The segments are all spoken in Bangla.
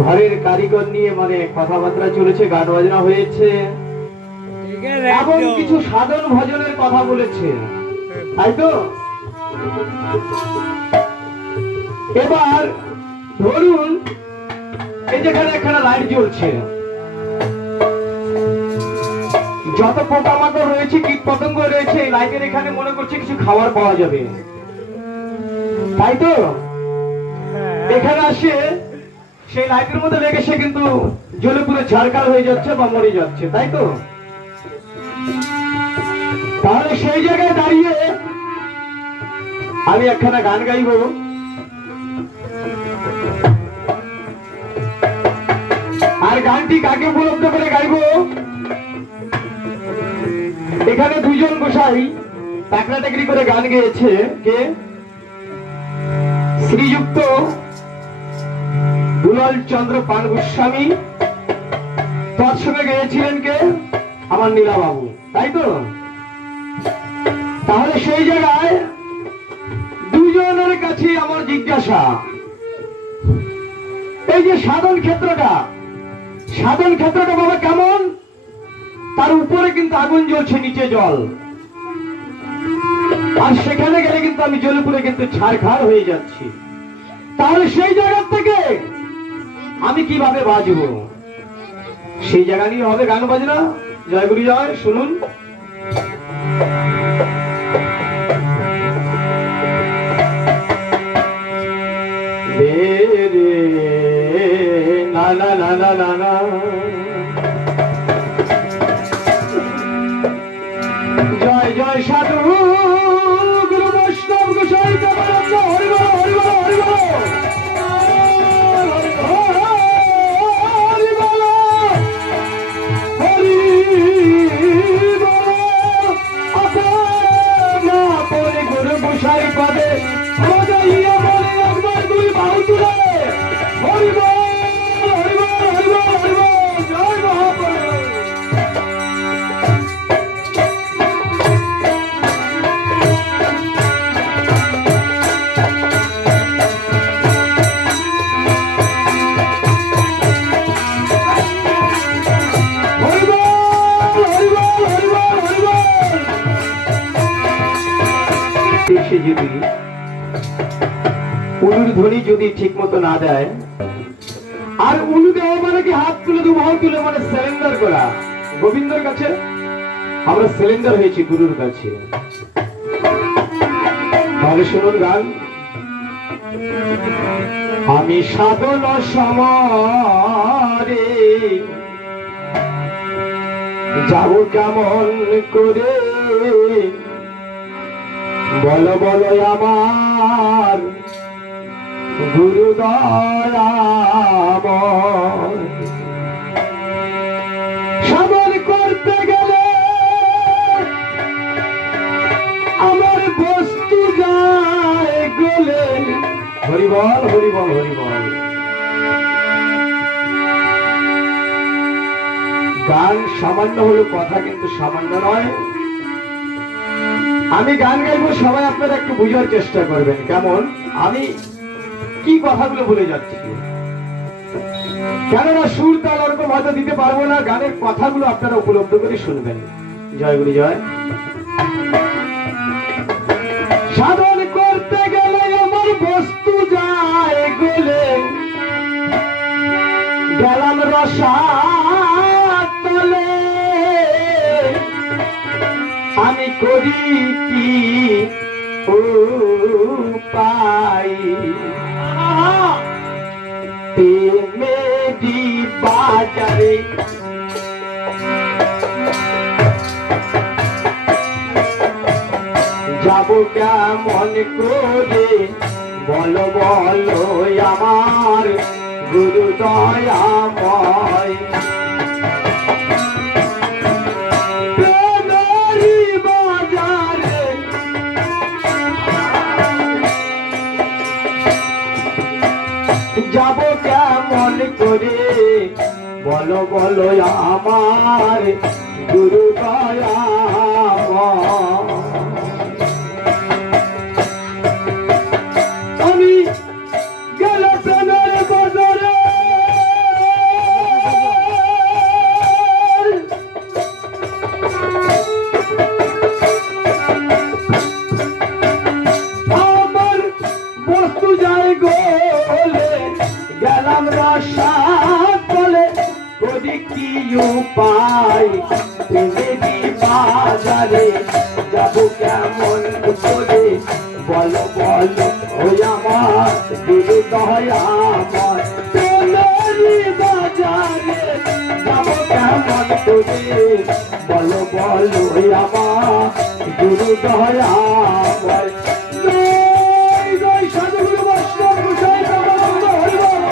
ঘরের কারিগর নিয়ে মানে কথাবার্তা চলেছে, গান বাজনা হয়েছে এবং কিছু সাধন ভজনের কথা বলেছে, তাই তো? এবার ধরুন এই যেখানে একটা লাইট জ্বলছে, যত পোকামাকড় রয়েছে, কীট পতঙ্গ রয়েছে, এই লাইটের এখানে মনে করছে কিছু খাবার পাওয়া যাবে, তাই তো? এখানে আসে সেই লাইটের মধ্যে লেগে সে কিন্তু জ্বলে পুরো ঝাড়খাড় হয়ে যাচ্ছে বা মরে যাচ্ছে, তাই তো? তাহলে সেই জায়গায় দাঁড়িয়ে আমি একখানা গান গাইব। আর গানটি কাকে উপলব্ধ করে গাইব? এখানে দুইজন গোসাই টাকরাটাকরি করে গান গেয়েছে। কে? শ্রীযুক্ত দুলাল চন্দ্র পান গোস্বামী, তৎসঙ্গে গেয়েছিলেন কে? আমার নীলা বাবু, তাই তো? তাহলে সেই জায়গায় দুজনের কাছে আমার জিজ্ঞাসা, এই যে সাধন ক্ষেত্রটা বাবা কেমন? তার উপরে কিন্তু আগুন জ্বলছে, নিচে জল, আর সেখানে গেলে কিন্তু আমি জ্বলে পুড়ে কিন্তু ছারখার হয়ে যাচ্ছি। তাহলে সেই জায়গা থেকে আমি কিভাবে বাজবো? সেই জায়গা নিয়ে হবে গান বাজনা। জয় গুরু জয়। শুনুন, না না না না না না, জয় জয় সাধু গুরু বৈষ্ণব গোসাই দেবানন্দ, হরি বল হরি বল হরি বল হরি বল হরি বল। আপনা পরে গুরু গোসাই পদে বাজাইয়া বলে একবার দুই বাহু তুলে হরি বল হরি বল হরি বল হরি বল। জয় মহাপ্রভু। যদি উলুর ধ্বনি যদি ঠিক মতো না দেয়, আর উলু দেওয়া মানে কি হাত তুলে দু বাহু তুলে মানে সারেন্ডার করা। গোবিন্দর কাছে আমরা সারেন্ডার হয়েছি, গুরুর কাছে। তাহলে শুনুন গান। আমি সাধন সমরে যাব কেমন করে, বলো বলো আমার গুরু দয়াময়। সাধন করতে গেলে আমার বস্তু যায় গলে। হরি বল হরি বল হরি বল। গান সামান্য হলো, কথা কিন্তু সামান্য নয়। আমি গান গাইবো, সবাই আপনারা একটু বোঝার চেষ্টা করবেন কেমন আমি কি কথাগুলো বলে যাচ্ছি, কেননা সুর তাল ওরকম হয়তো দিতে পারবো না, গানের কথাগুলো আপনারা উপলব্ধ করে শুনবেন। জয় গুরু জয়। সাধন করতে গেলে আমার বস্তু যায় গলে, গেলাম রসাতলে, আমি করি কি উপায়, মেদি বাজারে যাব কেমন করে, বলো বলো আমার গুরু দয়াময়। যাব কেমন করে, বলো বলো আমার গুরু দয়াময়। আমি গেলে প্রেমের বদরে গোলে গেলাম রসাত বলে করি কি উপায় প্রেমেরই বাজারে যাব কেমন করে বলো বলো ওই আমার গুরু দয়াময় প্রেমেরই বাজারে যাব কেমন করে বলো বলো ওই আমার গুরু দয়াময় সাধুগুরু বৈষ্ণব গোসাই রামানন্দ হরিবল।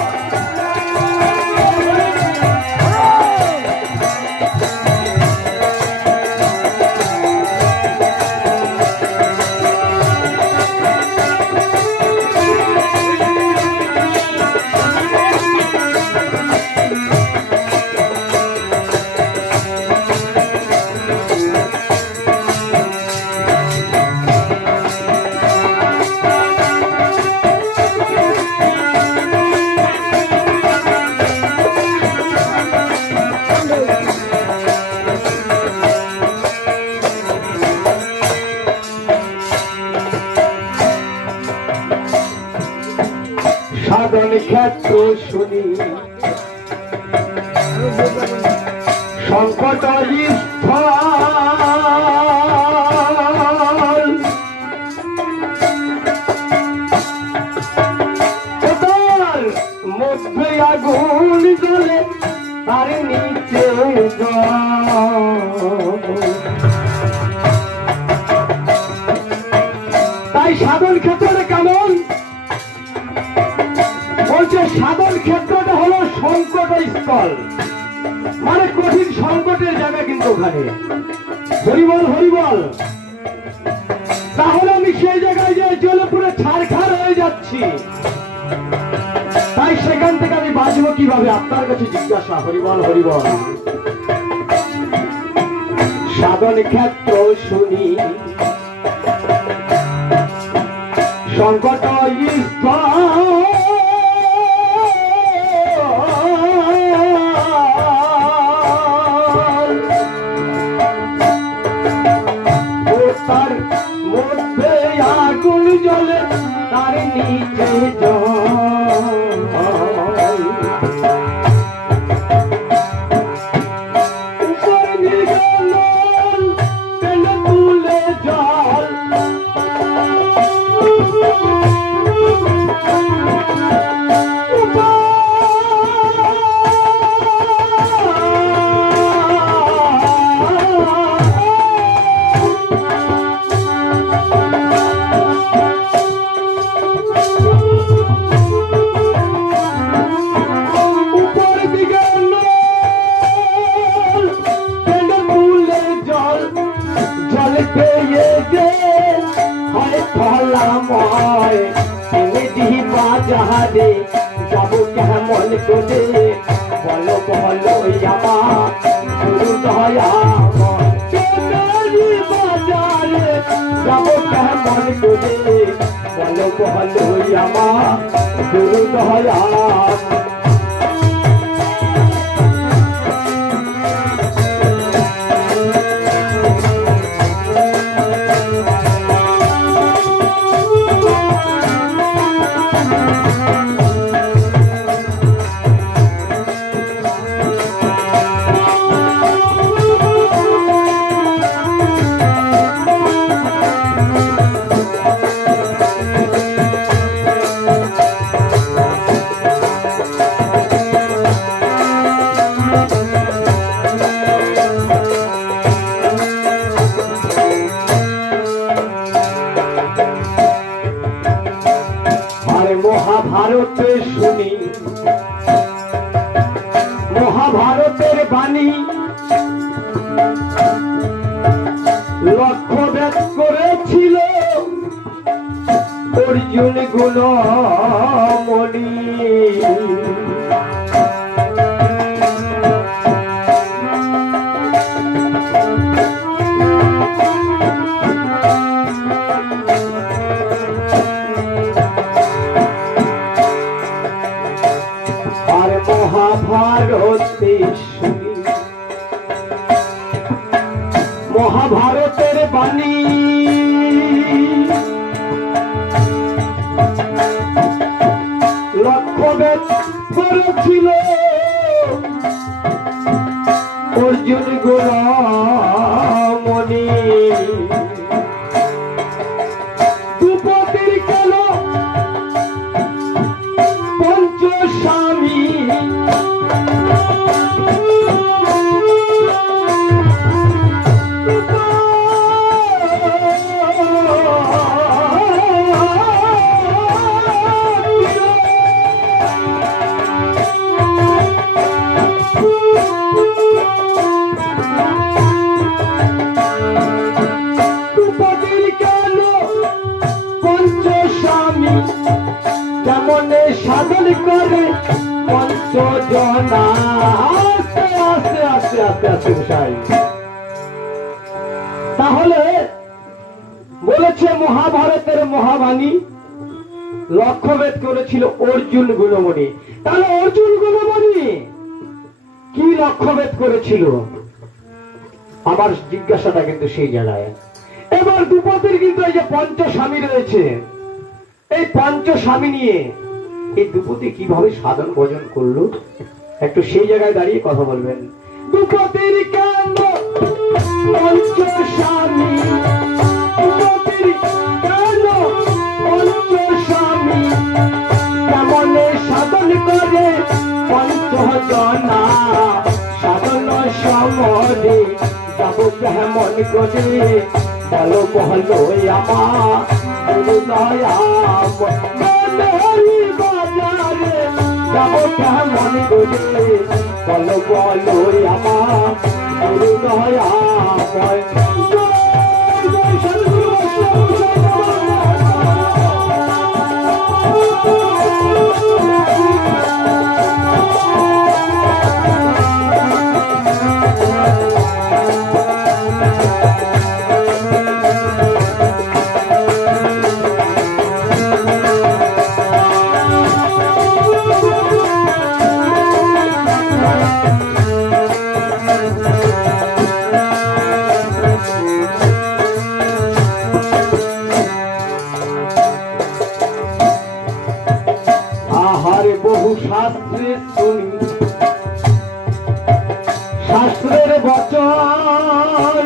সাধন ক্ষেত্র শুনি সংকট মধ্যে আগুন জ্বলে তার নিচে তাই সাধন ক্ষেত্রটা কেমন বলছে? সাধন ক্ষেত্রটা হলো সংকট স্থল, মানে কঠিন সংকটের জায়গা, কিন্তু ওখানে হরিবল হরিবল। তাহলে আমি সেই জায়গায় যে জ্বলে পুরো ছারখার হয়ে যাচ্ছি, তাই সেখান থেকে আমি বাঁচবো কিভাবে? আপনার কাছে জিজ্ঞাসা। হরিবল হরিবল। সাধন ক্ষেত্র শুনি সংকট স্থল তার মধ্যে আগুন জ্বলে তার নিচে উপর দিকে নল টেনে তুলে জল বাজারে যাব কেমন করে বলো বলো আমার গুরু দয়াময় বাজারে যাব কেমন করে বলো বলো আমার গুরু দয়াময়। মহাভারতে শুনি মহাভারতের বাণী লক্ষ্য ভেদ করেছিল অর্জুন গুণমণি। মহাভারতে শুনি মহাভারতের বাণী লক্ষ্যভেদ করেছিল অর্জুন গোলামণি। দ্রৌপদীর কেন পঞ্চস্বামী, কেমনে সাধন করে পঞ্চজনা। আস্তে আস্তে আস্তে আস্তে আস্তে গোসাই তাহলে বলেছে মহাভারতের মহাবাণী লক্ষ্যভেদ করেছিল অর্জুন গুণমণি। তাহলে অর্জুন গুণমণি কি লক্ষ্যভেদ করেছিল? আমার জিজ্ঞাসাটা কিন্তু সেই জায়গায়। এবার দ্রৌপদীর কিন্তু এই যে পঞ্চস্বামী রয়েছে, এই পঞ্চস্বামী নিয়ে এই দ্রৌপদী কিভাবে সাধন ভোজন করলো একটু সেই জায়গায় দাঁড়িয়ে কথা বলবেন। দ্রৌপদীর কেন পঞ্চস্বামী, দ্রৌপদীর কেন পঞ্চস্বামী, কেমনে সাধন করে পঞ্চজনা। সাধন সমরে যাব কেমন করে বলো বলো আমার দয়া বাজারে যাব কেমন করে বলো বলো আমার দয়া। শাস্ত্রে শুনি শাস্ত্রের বচন,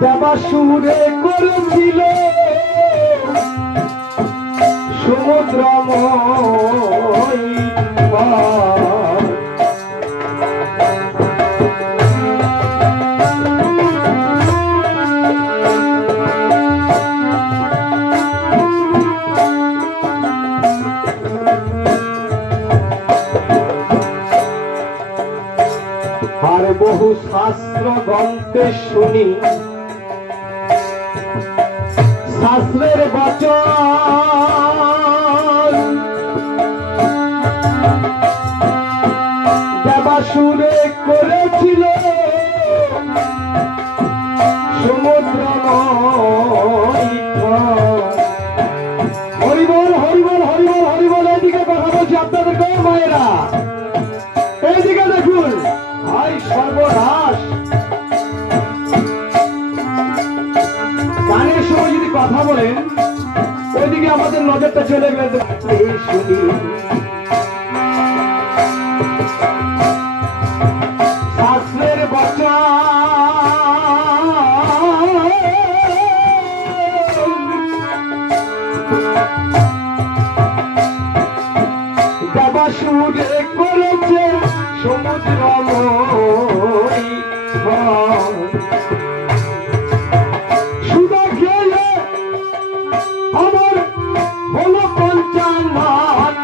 দেবাসুরে করেছিল সমুদ্রময়। আর বহু শাস্ত্র গ্রন্থে শুনি শাস্ত্রের বচন, দেবাসুরে করেছিল সমুদ্রময়। হরিবল হরিবল হরিবল হরিবল। এইদিকে কথা বলছি আপনাদের গো মায়েরা, এইদিকে দেখুন। হাই সর্বনাশ, গানের সময় যদি কথা বলেন ওইদিকে আমাদের নজরটা চলে গেলে শুনি শাস্ত্রের বচন, দেবাসুরে করেছে সমুদ্রময়। সুদা খেয়ে আমার হলো পঞ্চান্নান,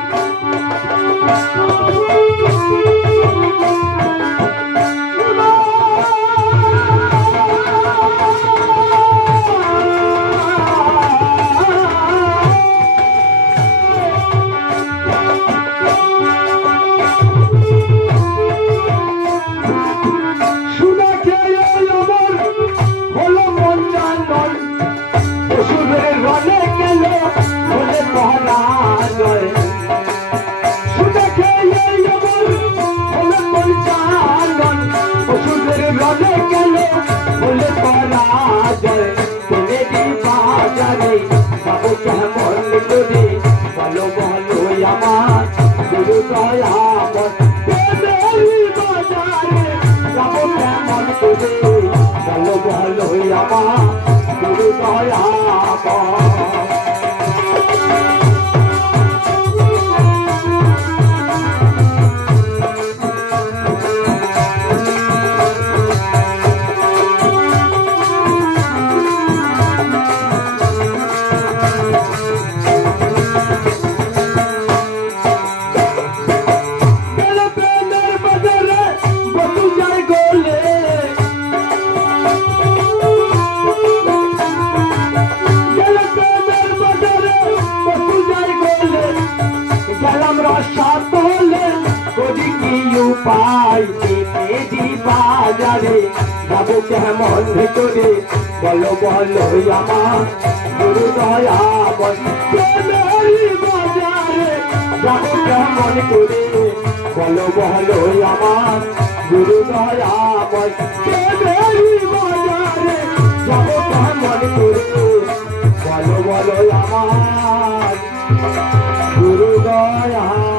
ভাই পেটেজি বাজারে যাবো কেমন ভেতরে বলো বলো আমার গুরু দয়াময় পেটেজি বাজারে যাবো কেমন করে বলো বলো আমার গুরু দয়াময় পেটেজি বাজারে যাবো কেমন করে বলো বলো আমার গুরু দয়া